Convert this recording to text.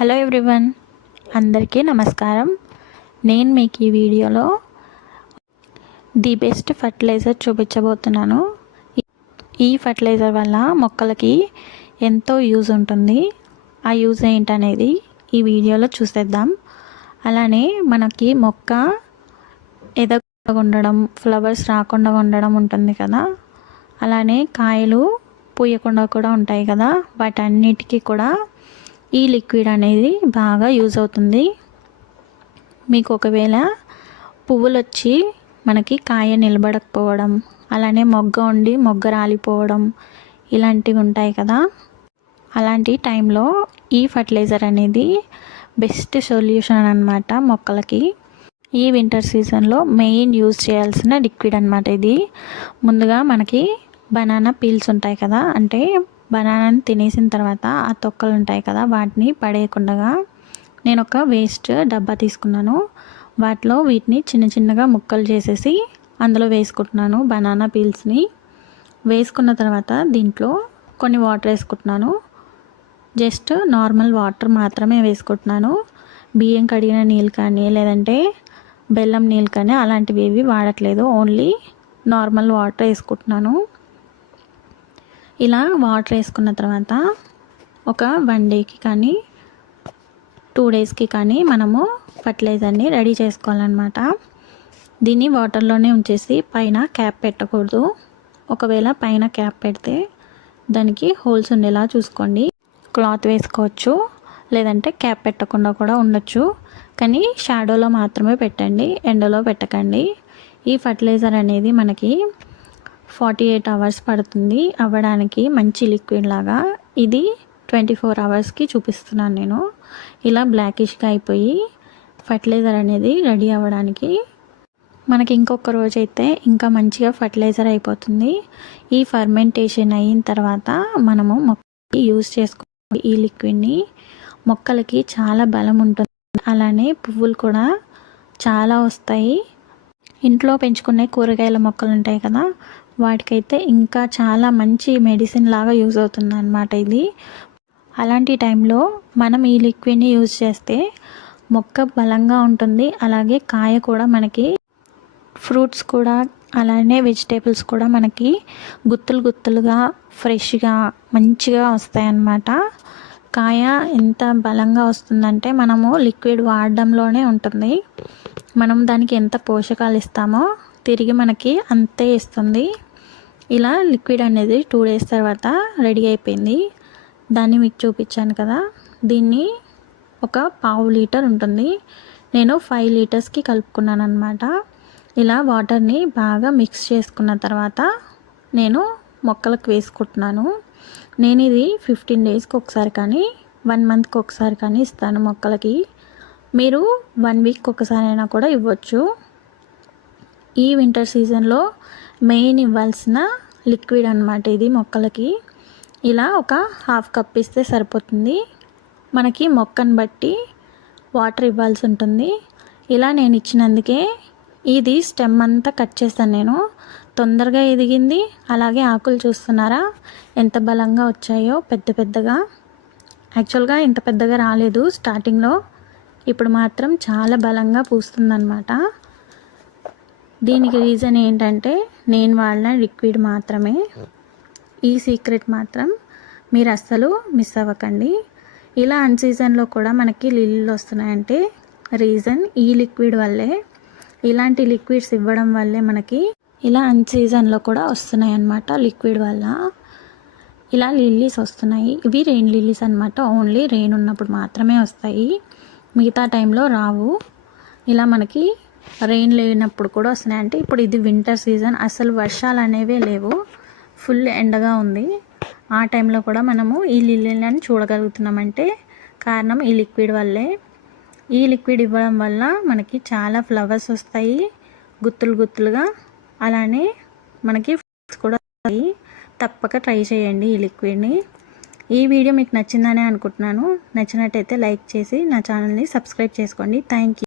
Hello everyone, అందరికీ నమస్కారం. నేను మీకు ఈ వీడియోలో ది బెస్ట్ ఫర్టిలైజర్ చూపించబోతున్నాను. ఈ ఫర్టిలైజర్ వల్ల మొక్కలకి ఎంతో యూజ్ ఉంటుంది. ఆ యూజ్ ఏంటనేది ఈ వీడియోలో చూసేద్దాం. అలానే మనకి మొక్క ఎదగకుండా ఉండడం, ఫ్లవర్స్ రాకుండా ఉండడం ఉంటుంది కదా, అలానే కాయలు పూయకుండా కూడా ఉంటాయి కదా, వాటన్నిటికీ కూడా ఈ లిక్విడ్ అనేది బాగా యూజ్ అవుతుంది. మీకు ఒకవేళ పువ్వులు వచ్చి మనకి కాయ నిలబడకపోవడం, అలానే మొగ్గ ఉండి మొగ్గ రాలిపోవడం ఇలాంటివి ఉంటాయి కదా, అలాంటి టైంలో ఈ ఫర్టిలైజర్ అనేది బెస్ట్ సొల్యూషన్ అన్నమాట మొక్కలకి. ఈ వింటర్ సీజన్లో మెయిన్ యూజ్ చేయాల్సిన లిక్విడ్ అన్నమాట ఇది. ముందుగా మనకి బనానా పీల్స్ ఉంటాయి కదా, అంటే బనానాని తినేసిన తర్వాత ఆ తొక్కలు ఉంటాయి కదా, వాటిని పడేయకుండా నేను ఒక వేస్ట్ డబ్బా తీసుకున్నాను. వాటిలో వీటిని చిన్న చిన్నగా ముక్కలు చేసేసి అందులో వేసుకుంటున్నాను. బనానా పీల్స్ని వేసుకున్న తర్వాత దీంట్లో కొన్ని వాటర్ వేసుకుంటున్నాను. జస్ట్ నార్మల్ వాటర్ మాత్రమే వేసుకుంటున్నాను. బియ్యం కడిగిన నీళ్ళు కానీ లేదంటే బెల్లం నీళ్ళు కానీ అలాంటివి ఏవి వాడట్లేదు. ఓన్లీ నార్మల్ వాటర్ వేసుకుంటున్నాను. ఇలా వాటర్ వేసుకున్న తర్వాత ఒక 1 డేకి కానీ 2 డేస్కి కానీ మనము ఫర్టిలైజర్ని రెడీ చేసుకోవాలన్నమాట. దీన్ని వాటర్లోనే ఉంచేసి పైన క్యాప్ పెట్టకూడదు. ఒకవేళ పైన క్యాప్ పెడితే దానికి హోల్స్ ఉండేలా చూసుకోండి. క్లాత్ వేసుకోవచ్చు, లేదంటే క్యాప్ పెట్టకుండా కూడా ఉండొచ్చు. కానీ షాడోలో మాత్రమే పెట్టండి, ఎండలో పెట్టకండి. ఈ ఫర్టిలైజర్ అనేది మనకి 48 అవర్స్ పడుతుంది అవ్వడానికి, మంచి లిక్విడ్ లాగా. ఇది 24 అవర్స్కి చూపిస్తున్నాను నేను. ఇలా బ్లాకిష్గా అయిపోయి ఫర్టిలైజర్ అనేది రెడీ అవ్వడానికి మనకి ఇంకొక రోజు అయితే ఇంకా మంచిగా ఫర్టిలైజర్ అయిపోతుంది. ఈ ఫర్మెంటేషన్ అయిన తర్వాత మనము మొక్కకి యూజ్ చేసుకోవాలి. ఈ లిక్విడ్ని మొక్కలకి చాలా బలం ఉంటుంది. అలానే పువ్వులు కూడా చాలా వస్తాయి. ఇంట్లో పెంచుకునే కూరగాయల మొక్కలు ఉంటాయి కదా, వాటికైతే ఇంకా చాలా మంచి మెడిసిన్ లాగా యూజ్ అవుతుంది అన్నమాట ఇది. అలాంటి టైంలో మనం ఈ లిక్విడ్ని యూజ్ చేస్తే మొక్క బలంగా ఉంటుంది. అలాగే కాయ కూడా మనకి, ఫ్రూట్స్ కూడా అలానే వెజిటేబుల్స్ కూడా మనకి గుత్తులు గుత్తులుగా ఫ్రెష్గా మంచిగా వస్తాయన్నమాట. కాయ ఎంత బలంగా వస్తుందంటే మనము లిక్విడ్ వాడడంలోనే ఉంటుంది. మనం దానికి ఎంత పోషకాలు ఇస్తామో తిరిగి మనకి అంతే ఇస్తుంది. ఇలా లిక్విడ్ అనేది 2 డేస్ తర్వాత రెడీ అయిపోయింది. దాన్ని మీకు చూపించాను కదా, దీన్ని ఒక 1/2 లీటర్ ఉంటుంది. నేను 5 లీటర్స్కి కలుపుకున్నాను అనమాట. ఇలా వాటర్ని బాగా మిక్స్ చేసుకున్న తర్వాత నేను మొక్కలకు వేసుకుంటున్నాను. నేను ఇది 15 డేస్కి ఒకసారి కానీ 1 మంత్కి ఒకసారి కానీ ఇస్తాను మొక్కలకి. మీరు 1 వీక్ ఒకసారి అయినా కూడా ఇవ్వచ్చు. ఈ వింటర్ సీజన్లో మెయిన్ ఇవ్వాల్సిన లిక్విడ్ అన్నమాట ఇది మొక్కలకి. ఇలా ఒక 1/2 కప్ ఇస్తే సరిపోతుంది. మనకి మొక్కను బట్టి వాటర్ ఇవ్వాల్సి ఉంటుంది. ఇలా నేను ఇచ్చినందుకే ఇది స్టెమ్ అంతా కట్ చేస్తాను నేను. తొందరగా ఎదిగింది. అలాగే ఆకులు చూస్తున్నారా ఎంత బలంగా వచ్చాయో, పెద్ద పెద్దగా. యాక్చువల్గా ఇంత పెద్దగా రాలేదు స్టార్టింగ్లో, ఇప్పుడు మాత్రం చాలా బలంగా పూస్తుందన్నమాట. దీనికి రీజన్ ఏంటంటే నేను వాడిన లిక్విడ్ మాత్రమే. ఈ సీక్రెట్ మాత్రం మీరు అస్సలు మిస్ అవ్వకండి. ఇలా అన్ సీజన్లో కూడా మనకి లిల్లీలు వస్తున్నాయంటే రీజన్ ఈ లిక్విడ్ వల్లే. ఇలాంటి లిక్విడ్స్ ఇవ్వడం వల్లే మనకి ఇలా అన్ సీజన్లో కూడా వస్తున్నాయి అన్నమాట. లిక్విడ్ వల్ల ఇలా లిల్లీస్ వస్తున్నాయి. ఇవి రెయిన్ లిల్లీస్ అన్నమాట. ఓన్లీ రెయిన్ ఉన్నప్పుడు మాత్రమే వస్తాయి, మిగతా టైంలో రావు. ఇలా మనకి రెయిన్ లేనప్పుడు కూడా వస్తున్నాయి. అంటే ఇప్పుడు ఇది వింటర్ సీజన్, అసలు వర్షాలు అనేవే లేవు, ఫుల్ ఎండగా ఉంది. ఆ టైంలో కూడా మనము ఈ లిల్లీలను చూడగలుగుతున్నామంటే కారణం ఈ లిక్విడ్ వల్లే. ఈ లిక్విడ్ ఇవ్వడం వల్ల మనకి చాలా ఫ్లవర్స్ వస్తాయి గుత్తులు గుత్తులుగా. అలానే మనకి ఫ్రూట్స్ కూడా వస్తాయి. తప్పక ట్రై చేయండి ఈ లిక్విడ్ని. ఈ వీడియో మీకు నచ్చిందనే అనుకుంటున్నాను. నచ్చినట్టయితే లైక్ చేసి నా ఛానల్ని సబ్స్క్రైబ్ చేసుకోండి. Thank you.